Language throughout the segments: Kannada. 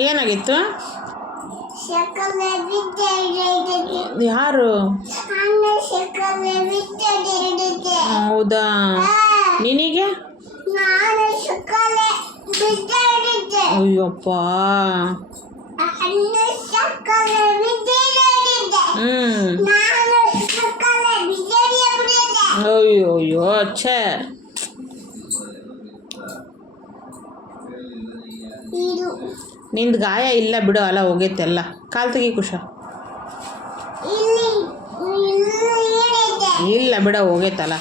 ಏನಾಗಿತ್ತು? ಯಾರು? ಹೌದಾ? ನಿನಗೆ? ಅಯ್ಯಪ್ಪ. ಅಯ್ಯೋ ಛೇ. ನಿಂದು ಗಾಯ ಇಲ್ಲ ಬಿಡು, ಅಲ್ಲ ಹೋಗೈತೆಲ್ಲ. ಕಾಲು ತೆಗಿ ಕುಶ. ಇಲ್ಲ ಬಿಡ, ಹೋಗೈತಲ್ಲ.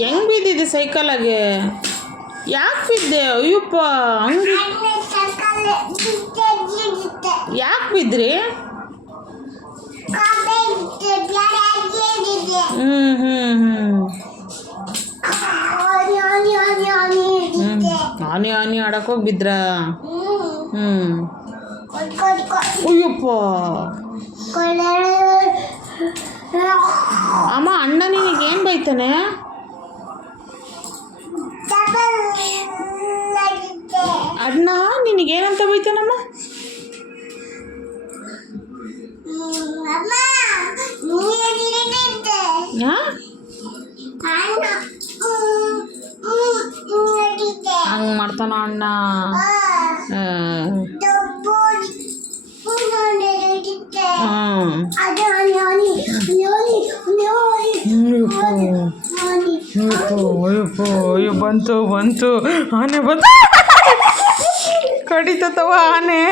ಹೆಂಗ್ ಬಿದ್ದಿದ್ದೆ ಸೈಕಲಾಗೆ? ಯಾಕೆ ಬಿದ್ದೆ? ಅಯ್ಯಪ್ಪ, ಹಂಗೆ ಯಾಕೆ ಬಿದ್ರಿ? ಆನೆ ಆಡಕ್ಕೆ ಹೋಗಿ ಬಿದ್ರ? ಅಯ್ಯಪ್ಪ. ಅಮ್ಮ, ಅಣ್ಣ ನಿನಗೇನು ಬೈತಾನೆ? ಅಣ್ಣ ನಿನಗೇನಂತ ಬೈತಾನಮ್ಮ? ಹಂಗೆ ಮಾಡ್ತಾನ ಅಣ್ಣ? ಅಯ್ಯೋ, ಬಂತು ಆನೆ ಬಂತು. ಕಡಿತವ ಆನೆ.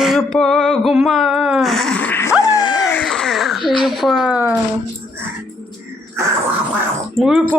ಅಯ್ಯಪ್ಪ, ಗುಮ್ಮ. ಅಯ್ಯಪ್ಪ, ಅಯ್ಯಪ್ಪ.